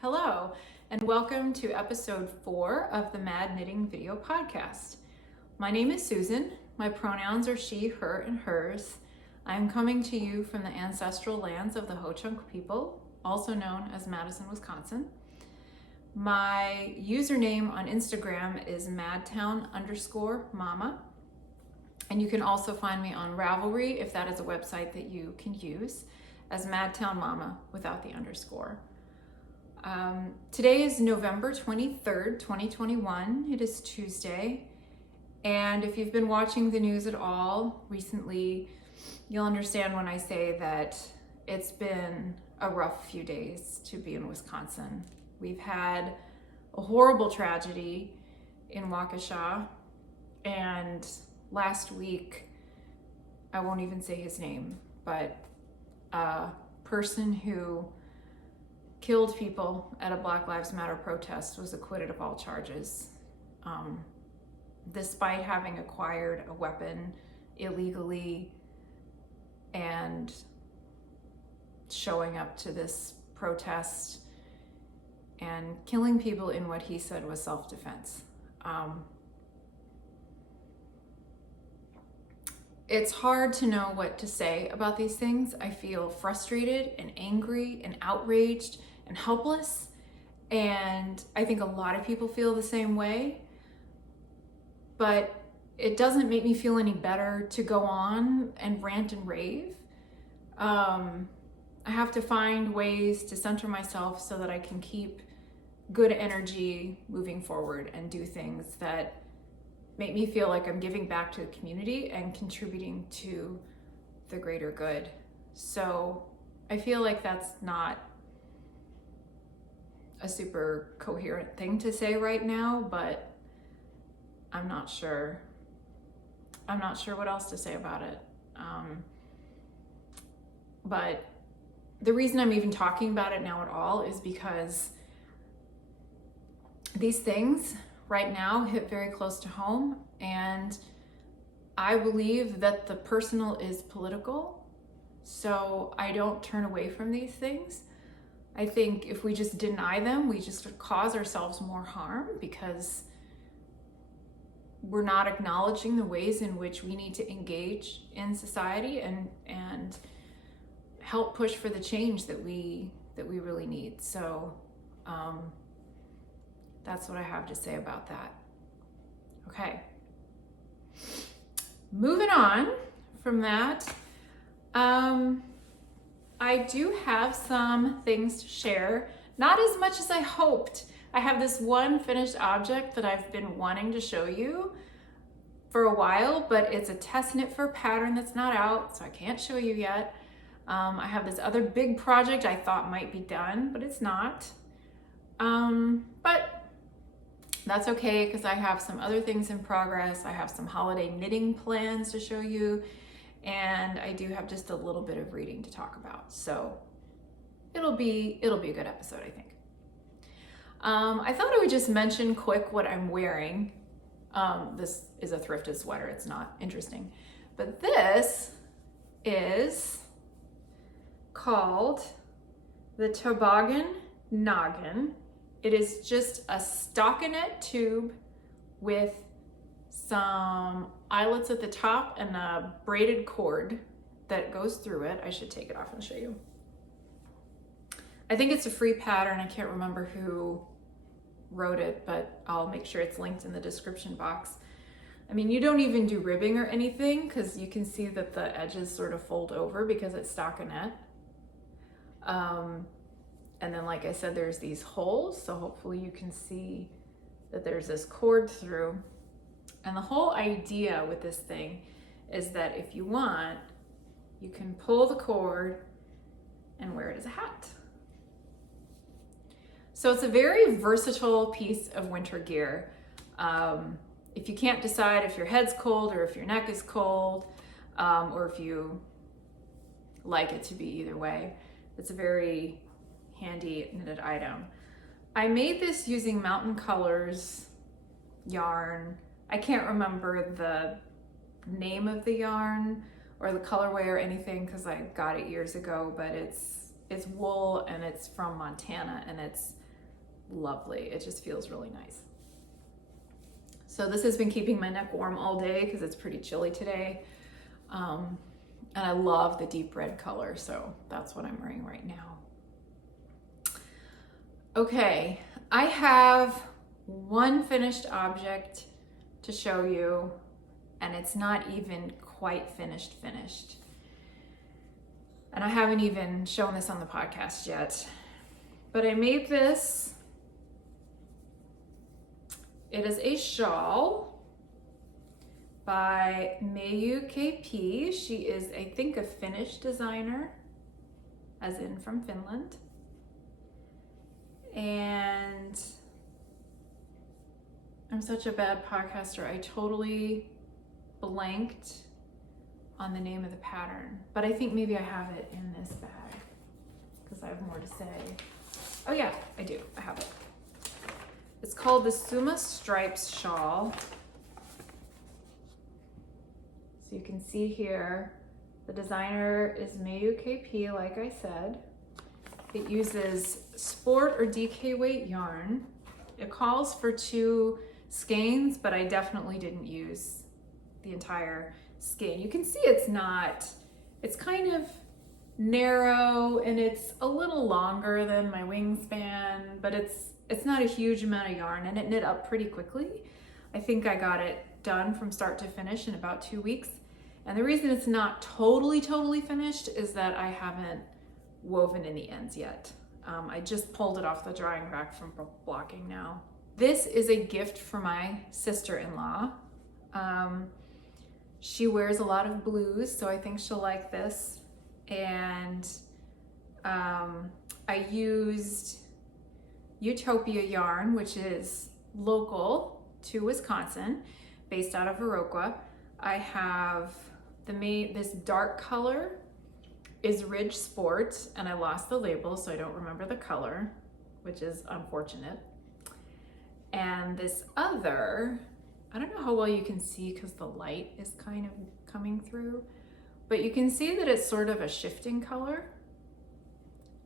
Hello, and welcome to episode 4 of the Mad Knitting Video Podcast. My name is Susan. My pronouns are she, her, and hers. I'm coming to you from the ancestral lands of the Ho-Chunk people, also known as Madison, Wisconsin. My username on Instagram is madtownmama, and you can also find me on Ravelry if that is a website that you can use as madtownmama without the underscore. Today is November 23rd, 2021. It is Tuesday. And if you've been watching the news at all recently, you'll understand when I say that it's been a rough few days to be in Wisconsin. We've had a horrible tragedy in Waukesha, and last week, I won't even say his name, but a person who killed people at a Black Lives Matter protest was acquitted of all charges, despite having acquired a weapon illegally and showing up to this protest and killing people in what he said was self-defense. It's hard to know what to say about these things. I feel frustrated and angry and outraged and helpless. And I think a lot of people feel the same way. But it doesn't make me feel any better to go on and rant and rave. I have to find ways to center myself so that I can keep good energy moving forward and do things that make me feel like I'm giving back to the community and contributing to the greater good. So I feel like that's not a super coherent thing to say right now, but I'm not sure what else to say about it. But the reason I'm even talking about it now at all is because these things right now hit very close to home, and I believe that the personal is political, so I don't turn away from these things. I think if we just deny them, we just cause ourselves more harm because we're not acknowledging the ways in which we need to engage in society and help push for the change that we really need. So that's what I have to say about that. Okay. Moving on from that, I do have some things to share. Not as much as I hoped. I have this one finished object that I've been wanting to show you for a while, but it's a test knit for a pattern that's not out, so I can't show you yet. I have this other big project I thought might be done, but it's not. But that's okay, because I have some other things in progress. I have some holiday knitting plans to show you, and I do have just a little bit of reading to talk about. So it'll be a good episode, I think. I thought I would just mention quick what I'm wearing. This is a thrifted sweater. It's not interesting, but this is called the Toboggan Noggin. It is just a stockinette tube with some eyelets at the top and a braided cord that goes through it. I should take it off and show you. I think it's a free pattern. I can't remember who wrote it, but I'll make sure it's linked in the description box. I mean, you don't even do ribbing or anything because you can see that the edges sort of fold over because it's stockinette. And then, like I said, there's these holes, so hopefully you can see that there's this cord through. And the whole idea with this thing is that if you want, you can pull the cord and wear it as a hat. So it's a very versatile piece of winter gear. If you can't decide if your head's cold or if your neck is cold, or if you like it to be either way, it's a very handy knitted item. I made this using Mountain Colors yarn. I can't remember the name of the yarn or the colorway or anything because I got it years ago, but it's wool and it's from Montana, and it's lovely. It just feels really nice. So this has been keeping my neck warm all day because it's pretty chilly today. And I love the deep red color, so that's what I'm wearing right now. Okay, I have one finished object to show you, and it's not even quite finished. And I haven't even shown this on the podcast yet, but I made this. It is a shawl by Mayu KP. She is, I think, a Finnish designer, as in from Finland. And I'm such a bad podcaster. I totally blanked on the name of the pattern, but I think maybe I have it in this bag because I have more to say. Oh yeah, I do. I have it. It's called the Summa Stripes shawl. So you can see here, the designer is Mayu KP, like I said. It uses sport or DK weight yarn. It calls for 2 skeins, but I definitely didn't use the entire skein. You can see it's kind of narrow and it's a little longer than my wingspan, but it's not a huge amount of yarn, and it knit up pretty quickly. I think I got it done from start to finish in about 2 weeks. And the reason it's not totally finished is that I haven't woven in the ends yet. I just pulled it off the drying rack from blocking now. This is a gift for my sister-in-law. She wears a lot of blues, so I think she'll like this. And I used Utopia yarn, which is local to Wisconsin, based out of Iroquois. I have this dark color is Ridge Sport, and I lost the label, so I don't remember the color, which is unfortunate. And this other, I don't know how well you can see because the light is kind of coming through, but you can see that it's sort of a shifting color.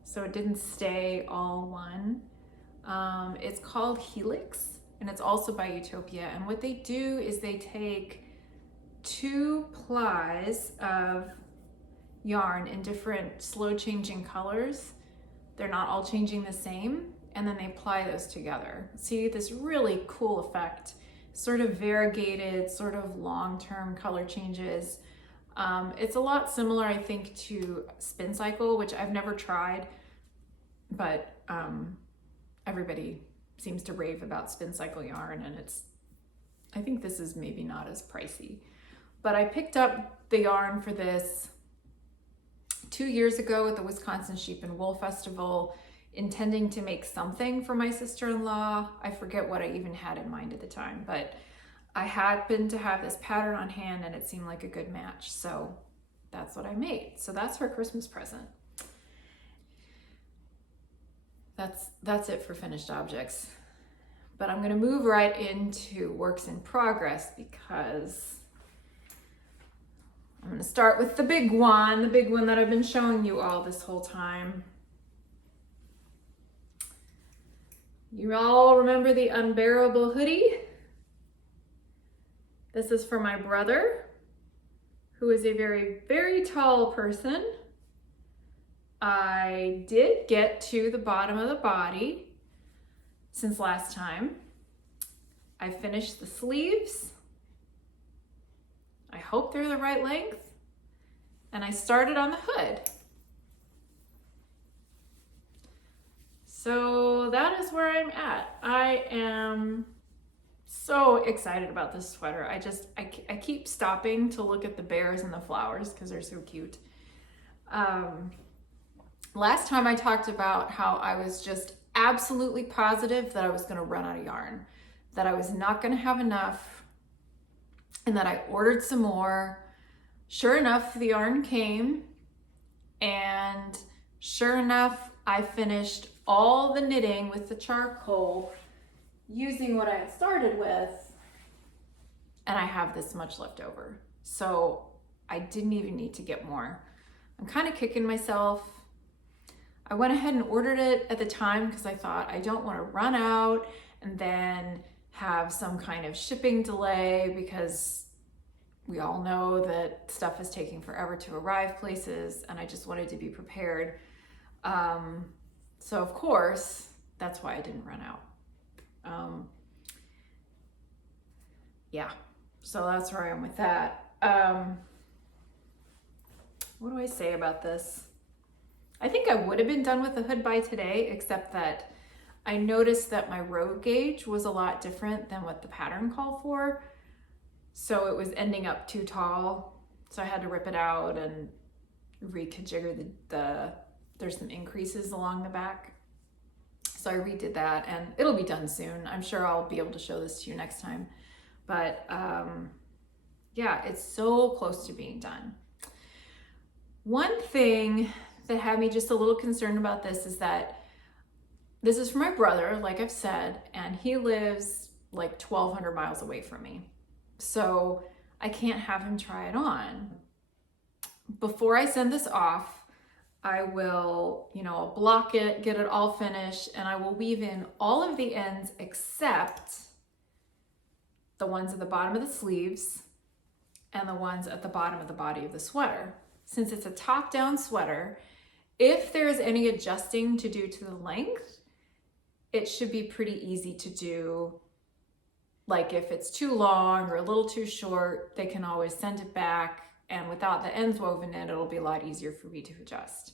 So it didn't stay all one. It's called Helix, and it's also by Utopia. And what they do is they take 2 plies of yarn in different slow changing colors. They're not all changing the same, and then they ply those together. See this really cool effect, sort of variegated, sort of long-term color changes. It's a lot similar, I think, to Spin Cycle, which I've never tried, but everybody seems to rave about Spin Cycle yarn, and I think this is maybe not as pricey. But I picked up the yarn for this 2 years ago at the Wisconsin Sheep and Wool Festival, intending to make something for my sister-in-law. I forget what I even had in mind at the time, but I happened to have this pattern on hand and it seemed like a good match. So that's what I made. So that's her Christmas present. That's it for finished objects. But I'm gonna move right into works in progress because I'm gonna start with the big one that I've been showing you all this whole time. You all remember the Unbearable Hoodie? This is for my brother, who is a very, very tall person. I did get to the bottom of the body since last time. I finished the sleeves. I hope they're the right length. And I started on the hood. So that is where I'm at. I am so excited about this sweater. I keep stopping to look at the bears and the flowers because they're so cute. Last time I talked about how I was just absolutely positive that I was gonna run out of yarn, that I was not gonna have enough, and that I ordered some more. Sure enough, the yarn came, and sure enough, I finished all the knitting with the charcoal using what I had started with, and I have this much left over. So I didn't even need to get more. I'm kind of kicking myself. I went ahead and ordered it at the time because I thought I don't want to run out and then have some kind of shipping delay, because we all know that stuff is taking forever to arrive places, and I just wanted to be prepared. So of course, that's why I didn't run out. Yeah, so that's where I am with that. What do I say about this? I think I would have been done with the hood by today, except that I noticed that my road gauge was a lot different than what the pattern called for. So it was ending up too tall. So I had to rip it out and reconfigure there's some increases along the back. So I redid that, and it'll be done soon. I'm sure I'll be able to show this to you next time. But yeah, it's so close to being done. One thing that had me just a little concerned about this is that this is for my brother, like I've said, and he lives like 1,200 miles away from me. So I can't have him try it on. Before I send this off, I will, I'll block it, get it all finished, and I will weave in all of the ends except the ones at the bottom of the sleeves and the ones at the bottom of the body of the sweater. Since it's a top-down sweater, if there's any adjusting to do to the length, it should be pretty easy to do. Like if it's too long or a little too short, they can always send it back, and without the ends woven in, it'll be a lot easier for me to adjust.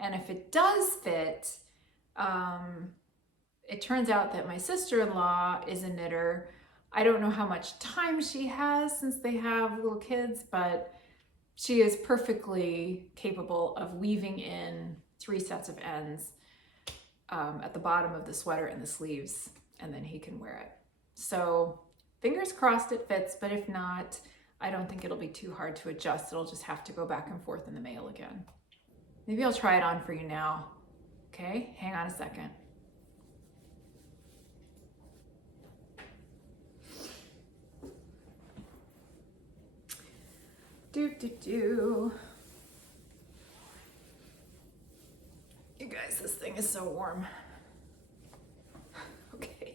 And if it does fit, it turns out that my sister-in-law is a knitter. I don't know how much time she has since they have little kids, but she is perfectly capable of weaving in 3 sets of ends at the bottom of the sweater and the sleeves, and then he can wear it. So fingers crossed it fits, but if not, I don't think it'll be too hard to adjust. It'll just have to go back and forth in the mail again. Maybe I'll try it on for you now. Okay, hang on a second. You guys, this thing is so warm. Okay.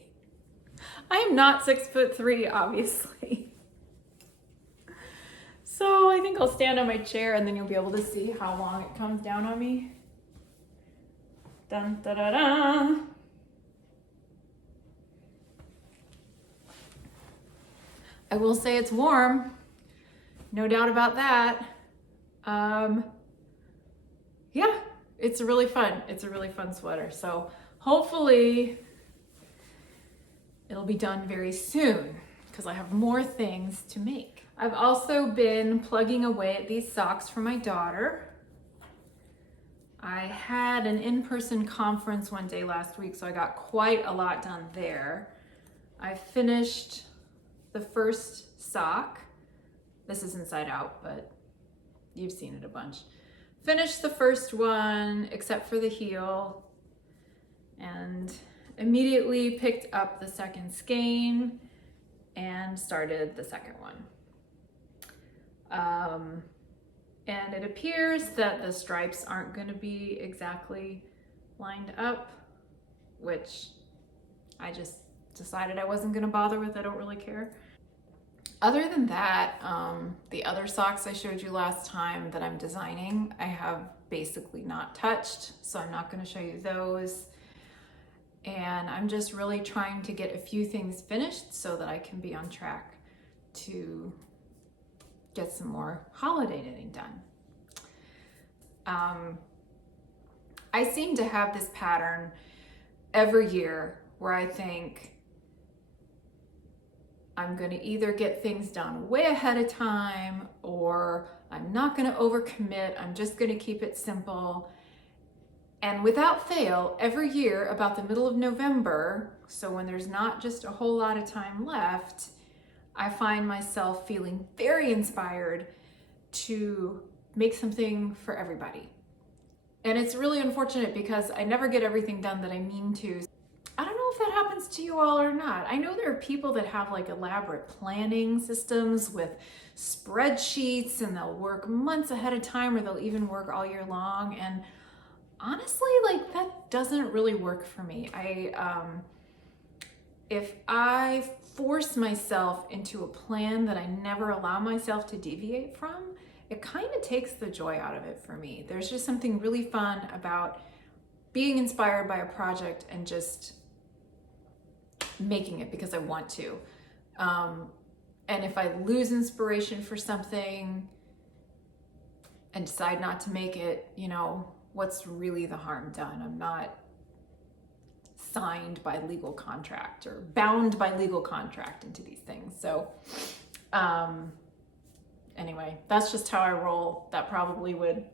I am not 6'3", obviously. So I think I'll stand on my chair and then you'll be able to see how long it comes down on me. Dun da da da. I will say it's warm. No doubt about that. Yeah, it's really fun. It's a really fun sweater. So hopefully it'll be done very soon because I have more things to make. I've also been plugging away at these socks for my daughter. I had an in-person conference one day last week, so I got quite a lot done there. I finished the first sock. This is inside out, but you've seen it a bunch. Finished the first one, except for the heel, and immediately picked up the second skein and started the second one. And it appears that the stripes aren't going to be exactly lined up, which I just decided I wasn't going to bother with. I don't really care. Other than that, the other socks I showed you last time that I'm designing, I have basically not touched, so I'm not going to show you those. And I'm just really trying to get a few things finished so that I can be on track to get some more holiday knitting done. I seem to have this pattern every year where I think I'm going to either get things done way ahead of time, or I'm not going to overcommit. I'm just going to keep it simple. And without fail, every year about the middle of November, so when there's not just a whole lot of time left, I find myself feeling very inspired to make something for everybody. And it's really unfortunate because I never get everything done that I mean to. I don't know if that happens to you all or not. I know there are people that have like elaborate planning systems with spreadsheets, and they'll work months ahead of time, or they'll even work all year long. And honestly, like that doesn't really work for me. If I force myself into a plan that I never allow myself to deviate from, it kind of takes the joy out of it for me. There's just something really fun about being inspired by a project and just making it because I want to. And if I lose inspiration for something and decide not to make it, you know, what's really the harm done? I'm not signed by legal contract or bound by legal contract into these things. So anyway, that's just how I roll. That probably would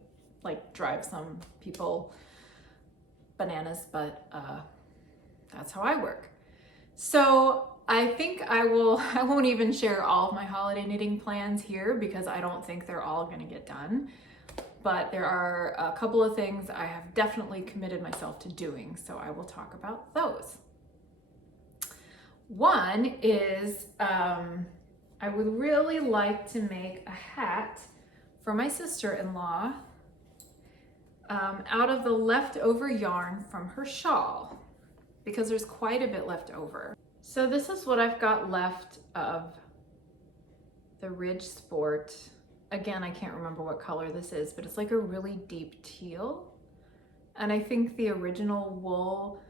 like drive some people bananas, but that's how I work. So I think I won't even share all of my holiday knitting plans here because I don't think they're all gonna get done. But there are a couple of things I have definitely committed myself to doing, so I will talk about those. One is I would really like to make a hat for my sister-in-law out of the leftover yarn from her shawl, because there's quite a bit left over. So this is what I've got left of the Ridge Sport. Again, I can't remember what color this is, but it's like a really deep teal. And I think the original wool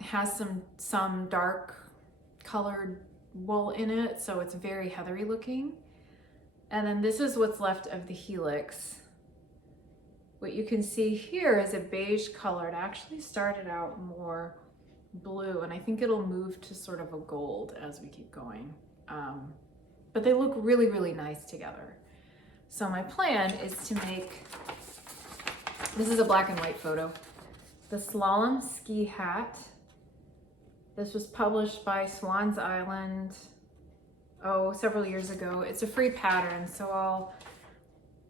has some dark colored wool in it, so it's very heathery looking. And then this is what's left of the Helix. What you can see here is a beige color. It actually started out more blue, and I think it'll move to sort of a gold as we keep going. But they look really, really nice together. So my plan is to make, this is a black and white photo, the Slalom ski hat. This was published by Swan's Island, several years ago. It's a free pattern, so I'll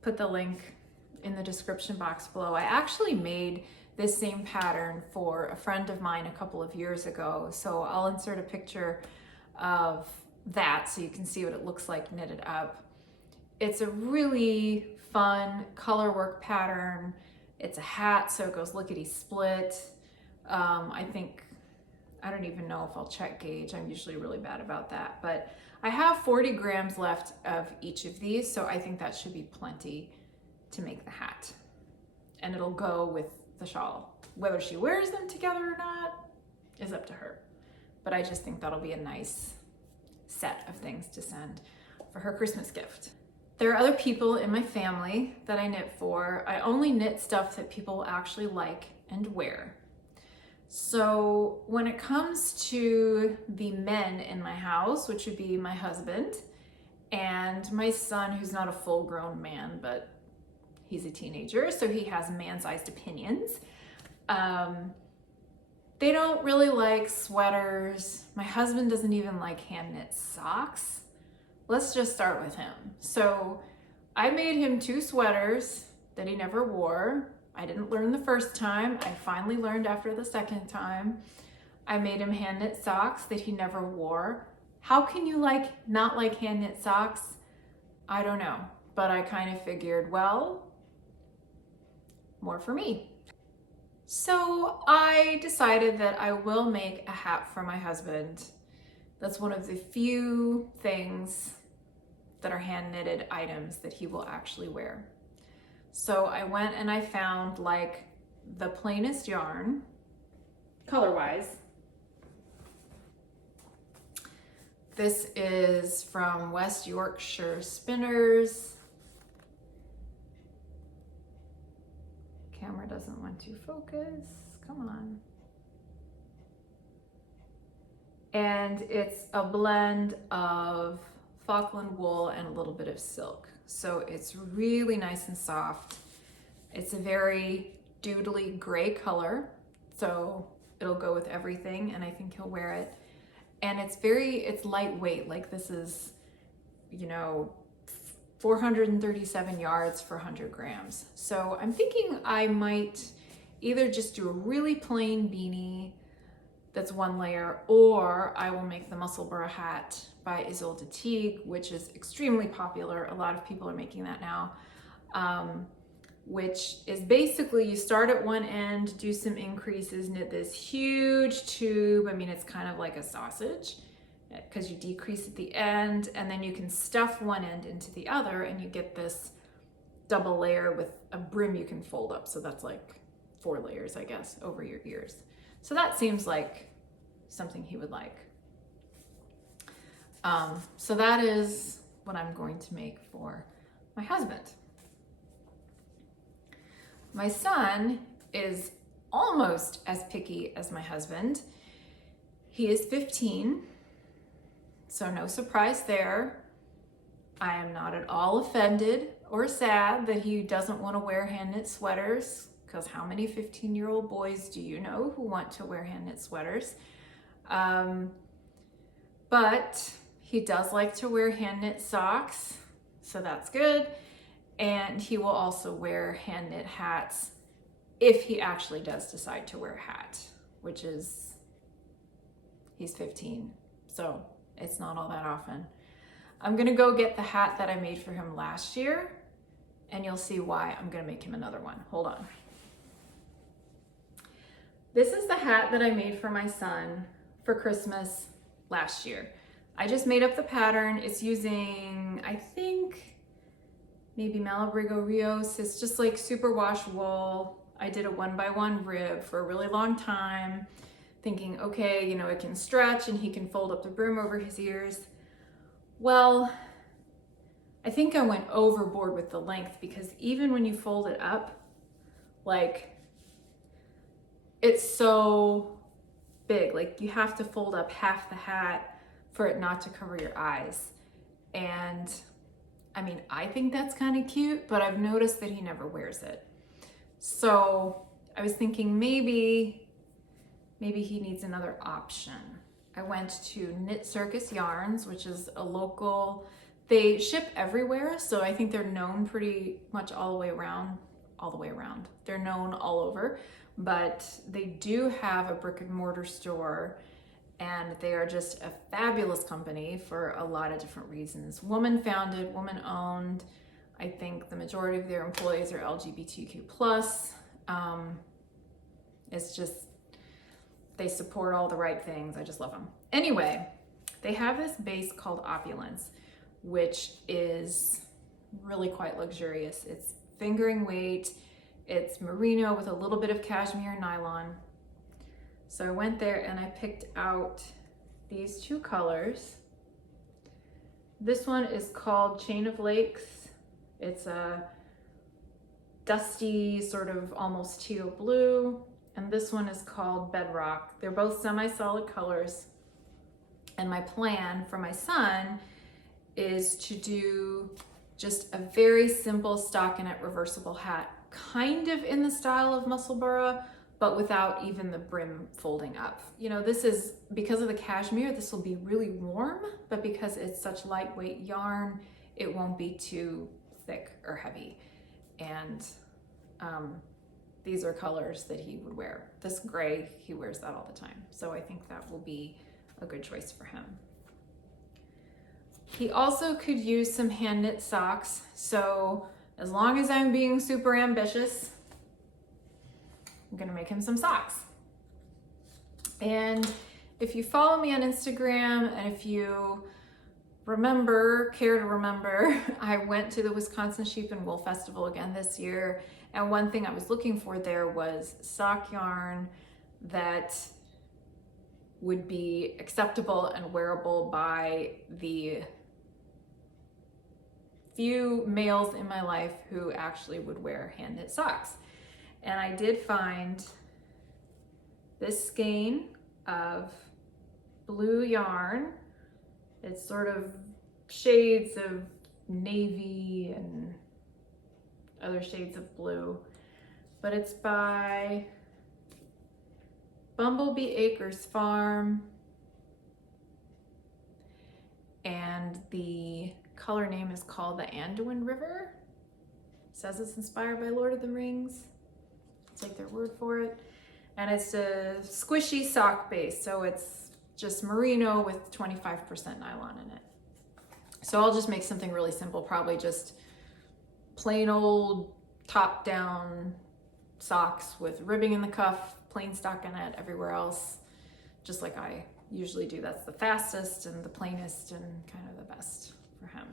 put the link in the description box below. I actually made this same pattern for a friend of mine a couple of years ago, so I'll insert a picture of that so you can see what it looks like knitted up. It's a really fun color work pattern. It's a hat, so it goes lickety split. I don't even know if I'll check gauge. I'm usually really bad about that, but I have 40 grams left of each of these, so I think that should be plenty to make the hat. And it'll go with the shawl. Whether she wears them together or not is up to her. But I just think that'll be a nice set of things to send for her Christmas gift. There are other people in my family that I knit for. I only knit stuff that people actually like and wear. So when it comes to the men in my house, which would be my husband and my son, who's not a full-grown man, but he's a teenager, so he has man-sized opinions. They don't really like sweaters. My husband doesn't even like hand-knit socks. Let's just start with him. So I made him 2 sweaters that he never wore. I didn't learn the first time. I finally learned after the second time. I made him hand-knit socks that he never wore. How can you not like hand-knit socks? I don't know, but I kind of figured, well, more for me. So I decided that I will make a hat for my husband. That's one of the few things that are hand-knitted items that he will actually wear. So I went and I found like the plainest yarn, color-wise. This is from West Yorkshire Spinners. Camera doesn't want to focus, come on. And it's a blend of Falkland wool and a little bit of silk. So it's really nice and soft. It's a very doodly gray color, so it'll go with everything, and I think he'll wear it. And it's lightweight. Like this is, 437 yards for 100 grams. So I'm thinking I might either just do a really plain beanie that's 1 layer, or I will make the Musselburgh hat by Isolde Teague, which is extremely popular. A lot of people are making that now. which is basically you start at one end, do some increases, knit this huge tube. I mean, it's kind of like a sausage because you decrease at the end, and then you can stuff one end into the other and you get this double layer with a brim you can fold up. So that's like 4 layers, I guess, over your ears. So that seems like something he would like. So that is what I'm going to make for my husband. My son is almost as picky as my husband. He is 15, so no surprise there. I am not at all offended or sad that he doesn't want to wear hand knit sweaters, because how many 15-year-old boys do you know who want to wear hand knit sweaters? But he does like to wear hand knit socks, so that's good. And he will also wear hand knit hats if he actually does decide to wear a hat, which is, he's 15, so it's not all that often. I'm gonna go get the hat that I made for him last year, and you'll see why I'm gonna make him another one. Hold on. This is the hat that I made for my son for Christmas last year. I just made up the pattern. It's using, I think, maybe Malabrigo Rios. It's just like superwash wool. I did a 1x1 rib for a really long time, thinking, okay, you know, it can stretch and he can fold up the brim over his ears. Well, I think I went overboard with the length, because even when you fold it up, like, it's so big. Like, you have to fold up half the hat for it not to cover your eyes. And I mean, I think that's kind of cute, but I've noticed that he never wears it. So I was thinking maybe he needs another option. I went to Knit Circus Yarns, which is a local, they ship everywhere. So I think they're known pretty much all the way around. They're known all over, but they do have a brick and mortar store, and they are just a fabulous company for a lot of different reasons. Woman founded, woman owned. I think the majority of their employees are LGBTQ+. It's just, they support all the right things. I just love them. Anyway, they have this base called Opulence, which is really quite luxurious. It's fingering weight. It's merino with a little bit of cashmere nylon. So I went there and I picked out these 2 colors. This one is called Chain of Lakes. It's a dusty, sort of almost teal blue. And this one is called Bedrock. They're both semi-solid colors. And my plan for my son is to do just a very simple stockinette reversible hat, kind of in the style of Musselburgh, but without even the brim folding up. You know, this is, because of the cashmere, this will be really warm, but because it's such lightweight yarn, it won't be too thick or heavy. And these are colors that he would wear. This gray, he wears that all the time. So I think that will be a good choice for him. He also could use some hand knit socks. So as long as I'm being super ambitious, I'm gonna make him some socks. And if you follow me on Instagram, and if you care to remember, I went to the Wisconsin Sheep and Wool Festival again this year. And one thing I was looking for there was sock yarn that would be acceptable and wearable by the few males in my life who actually would wear hand knit socks. And I did find this skein of blue yarn. It's sort of shades of navy and other shades of blue, but it's by Bumblebee Acres Farm, and the color name is called the Anduin River. It says it's inspired by Lord of the Rings. Take their word for it. And it's a squishy sock base, so it's just merino with 25% nylon in it. So I'll just make something really simple, probably just plain old top down socks with ribbing in the cuff, plain stockinette everywhere else, just like I usually do. That's the fastest and the plainest and kind of the best for him.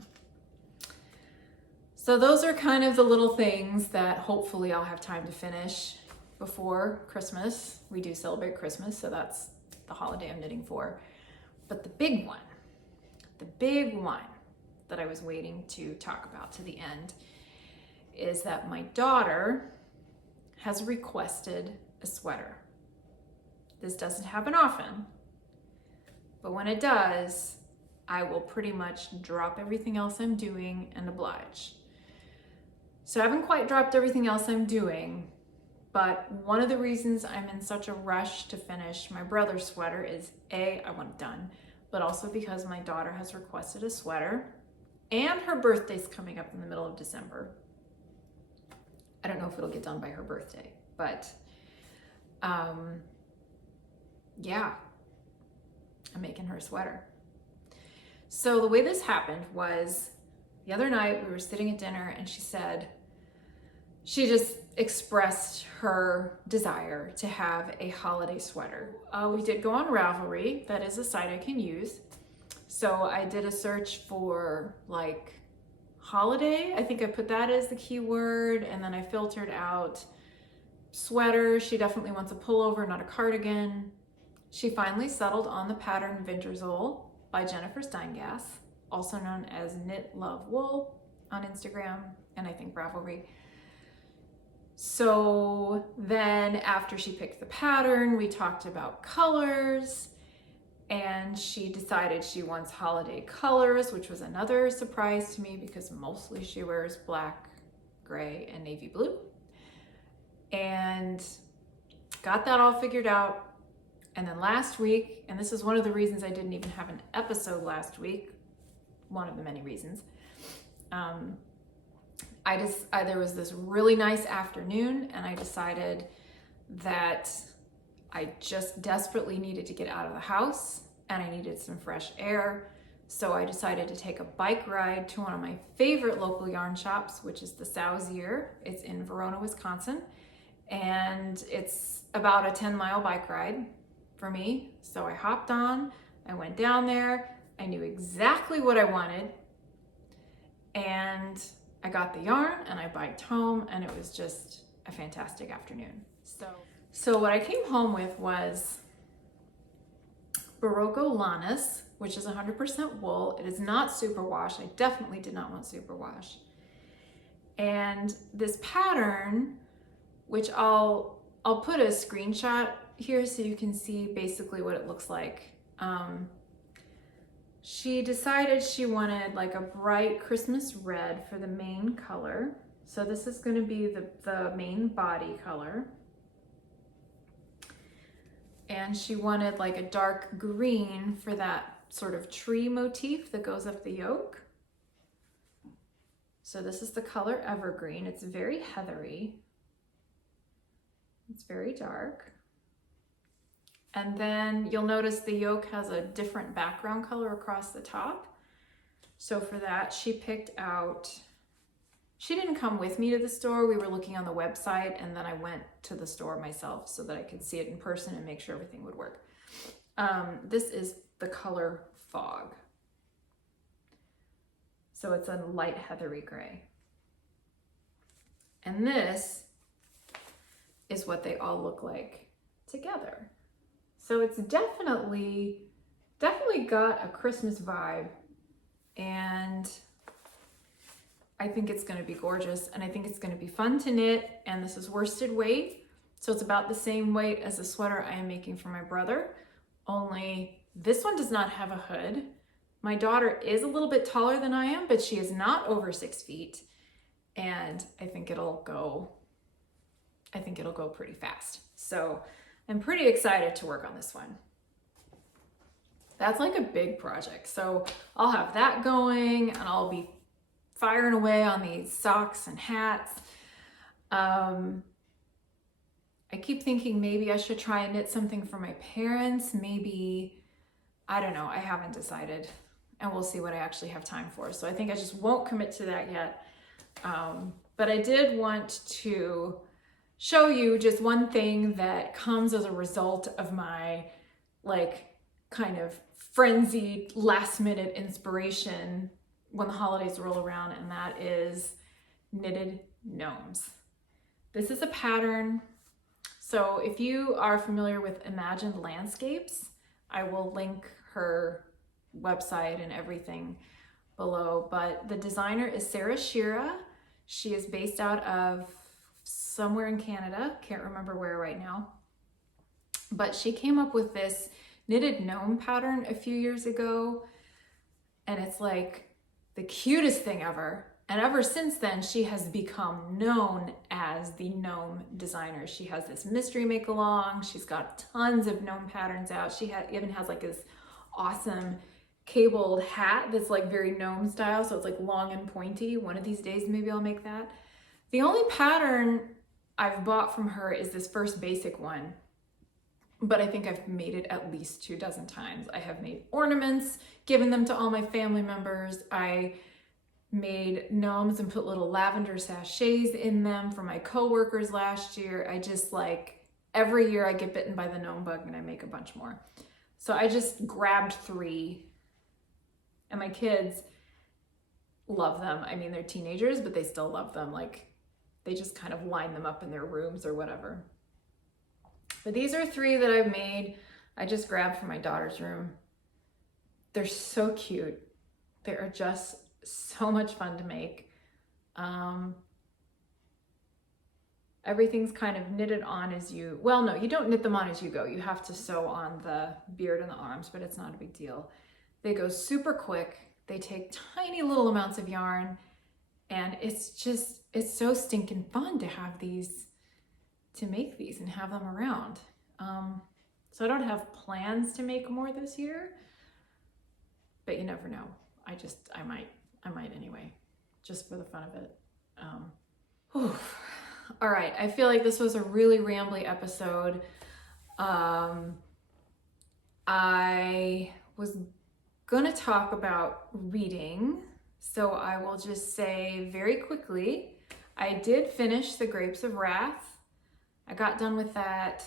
So those are kind of the little things that hopefully I'll have time to finish before Christmas. We do celebrate Christmas, so that's the holiday I'm knitting for. But the big one that I was waiting to talk about to the end is that my daughter has requested a sweater. This doesn't happen often, but when it does, I will pretty much drop everything else I'm doing and oblige. So I haven't quite dropped everything else I'm doing, but one of the reasons I'm in such a rush to finish my brother's sweater is A, I want it done, but also because my daughter has requested a sweater and her birthday's coming up in the middle of December. I don't know if it'll get done by her birthday, but yeah, I'm making her a sweater. So the way this happened was the other night we were sitting at dinner and she just expressed her desire to have a holiday sweater. We did go on Ravelry. That is a site I can use. So I did a search for like holiday. I think I put that as the keyword, and then I filtered out sweater. She definitely wants a pullover, not a cardigan. She finally settled on the pattern Winterzoll by Jennifer Steingass, also known as Knit Love Wool on Instagram and I think Ravelry. So then after she picked the pattern, we talked about colors, and she decided she wants holiday colors, which was another surprise to me because mostly she wears black, gray, and navy blue. And got that all figured out. And then last week, and this is one of the reasons I didn't even have an episode last week, one of the many reasons, there was this really nice afternoon and I decided that I just desperately needed to get out of the house and I needed some fresh air. So I decided to take a bike ride to one of my favorite local yarn shops, which is the Sauzier. It's in Verona, Wisconsin. And it's about a 10-mile bike ride for me. So I hopped on, I went down there, I knew exactly what I wanted, and I got the yarn and I biked home, and it was just a fantastic afternoon. So what I came home with was Barocco Lannis, which is 100% wool. It is not superwash. I definitely did not want superwash. And this pattern, which I'll put a screenshot here so you can see basically what it looks like. She decided she wanted like a bright Christmas red for the main color. So this is going to be the main body color. And she wanted like a dark green for that sort of tree motif that goes up the yoke. So this is the color Evergreen. It's very heathery. It's very dark. And then you'll notice the yoke has a different background color across the top. So for that, she picked out, she didn't come with me to the store. We were looking on the website, and then I went to the store myself so that I could see it in person and make sure everything would work. This is the color Fog. So it's a light heathery gray. And this is what they all look like together. So it's definitely got a Christmas vibe, and I think it's going to be gorgeous, and I think it's going to be fun to knit. And this is worsted weight, so it's about the same weight as the sweater I am making for my brother, only this one does not have a hood. My daughter is a little bit taller than I am, but she is not over 6 feet, and I think it'll go pretty fast. So I'm pretty excited to work on this one. That's like a big project. So I'll have that going, and I'll be firing away on these socks and hats. I keep thinking maybe I should try and knit something for my parents. Maybe, I don't know, I haven't decided, and we'll see what I actually have time for. So I think I just won't commit to that yet. but I did want to show you just one thing that comes as a result of my like kind of frenzied last minute inspiration when the holidays roll around, and that is knitted gnomes. This is a pattern. So if you are familiar with Imagined Landscapes, I will link her website and everything below, but the designer is Sarah Shira. She is based out of somewhere in Canada, can't remember where right now, but she came up with this knitted gnome pattern a few years ago, and it's like the cutest thing ever. And ever since then, she has become known as the gnome designer. She has this mystery make along. She's got tons of gnome patterns out. She even has like this awesome cabled hat that's like very gnome style. So it's like long and pointy. One of these days, maybe I'll make that. The only pattern I've bought from her is this first basic one, but I think I've made it at least 24 times. I have made ornaments, given them to all my family members. I made gnomes and put little lavender sachets in them for my coworkers last year. I just like, every year I get bitten by the gnome bug and I make a bunch more. So I just grabbed 3, and my kids love them. I mean, they're teenagers, but they still love them. Like, they just kind of line them up in their rooms or whatever. But these are 3 that I've made. I just grabbed from my daughter's room. They're so cute. They are just so much fun to make. Everything's kind of knitted on as you, well, no, you don't knit them on as you go. You have to sew on the beard and the arms, but it's not a big deal. They go super quick. They take tiny little amounts of yarn, and it's so stinking fun to have these, to make these and have them around. So I don't have plans to make more this year, but you never know. I might anyway, just for the fun of it. All right, I feel like this was a really rambly episode. I was gonna talk about reading, so I will just say very quickly, I did finish The Grapes of Wrath. I got done with that,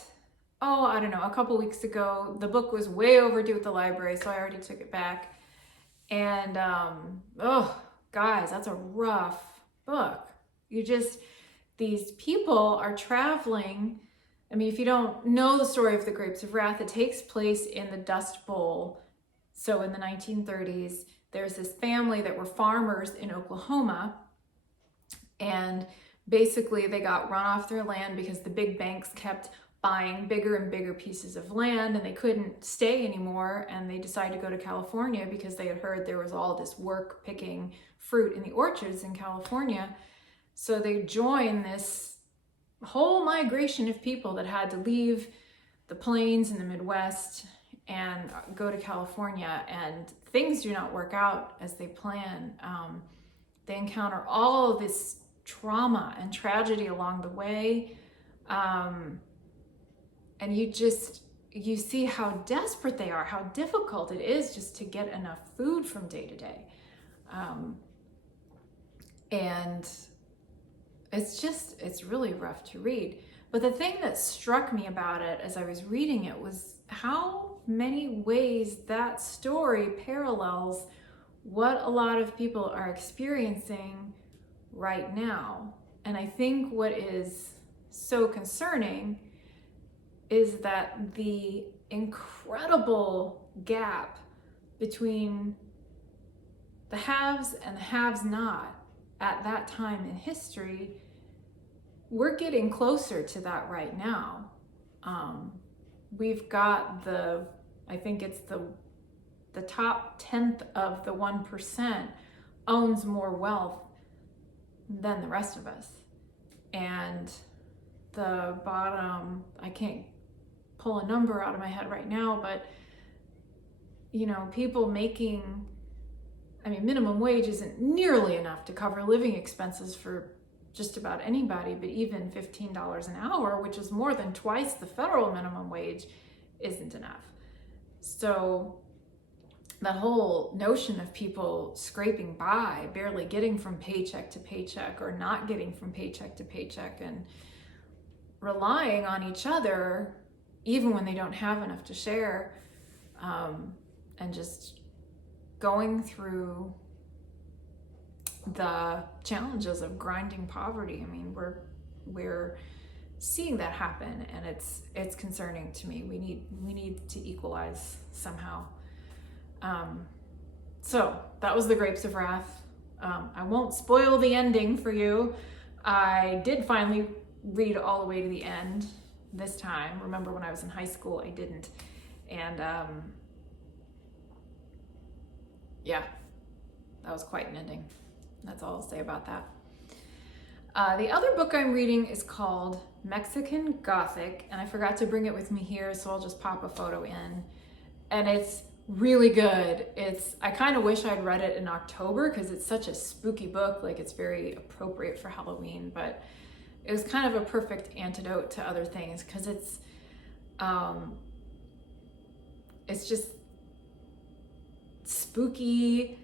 I don't know, a couple weeks ago. The book was way overdue at the library, so I already took it back. And, guys, that's a rough book. These people are traveling. I mean, if you don't know the story of The Grapes of Wrath, it takes place in the Dust Bowl. So in the 1930s, there's this family that were farmers in Oklahoma, and basically they got run off their land because the big banks kept buying bigger and bigger pieces of land, and they couldn't stay anymore, and they decided to go to California because they had heard there was all this work picking fruit in the orchards in California. So they joined this whole migration of people that had to leave the plains in the Midwest and go to California, and things do not work out as they plan. They encounter all of this trauma and tragedy along the way. And you see how desperate they are, how difficult it is just to get enough food from day to day. And it's really rough to read. But the thing that struck me about it as I was reading it was how many ways that story parallels what a lot of people are experiencing right now. And I think what is so concerning is that the incredible gap between the haves and the haves not at that time in history, we're getting closer to that right now. We've got I think it's the top 10th of the 1% owns more wealth than the rest of us. And the bottom, I can't pull a number out of my head right now, but people making, minimum wage isn't nearly enough to cover living expenses for just about anybody, but even $15 an hour, which is more than twice the federal minimum wage, isn't enough. So that whole notion of people scraping by, barely getting from paycheck to paycheck, or not getting from paycheck to paycheck, and relying on each other even when they don't have enough to share, and just going through the challenges of grinding poverty. I mean, we're seeing that happen, and it's concerning to me. We need to equalize somehow. So that was the Grapes of Wrath. I won't spoil the ending for you. I did finally read all the way to the end this time. Remember, when I was in high school, I didn't. And yeah, that was quite an ending. That's all I'll say about that. The other book I'm reading is called Mexican Gothic, and I forgot to bring it with me here, so I'll just pop a photo in. And it's really good. I kind of wish I'd read it in October because it's such a spooky book. Like, it's very appropriate for Halloween, but it was kind of a perfect antidote to other things because it's just spooky.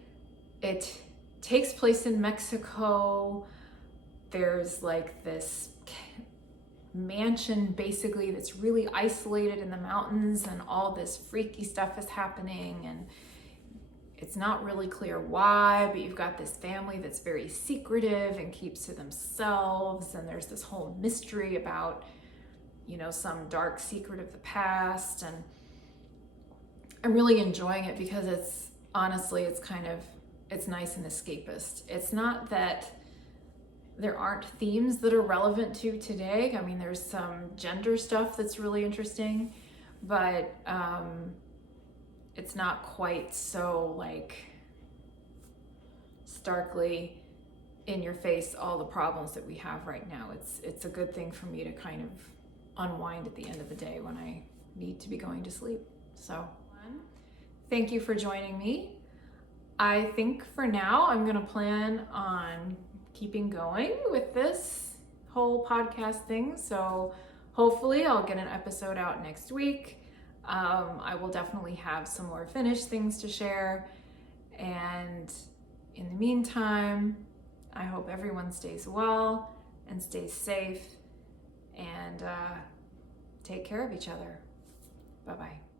It takes place in Mexico. There's like this mansion basically that's really isolated in the mountains, and all this freaky stuff is happening, and it's not really clear why, but you've got this family that's very secretive and keeps to themselves, and there's this whole mystery about, you know, some dark secret of the past. And I'm really enjoying it because it's honestly, it's nice and escapist. It's not that there aren't themes that are relevant to today. I mean, there's some gender stuff that's really interesting, but it's not quite so like starkly in your face all the problems that we have right now. It's a good thing for me to kind of unwind at the end of the day when I need to be going to sleep. So thank you for joining me. I think for now I'm gonna plan on keeping going with this whole podcast thing. So hopefully I'll get an episode out next week. I will definitely have some more finished things to share. And in the meantime, I hope everyone stays well and stays safe, and take care of each other. Bye-bye.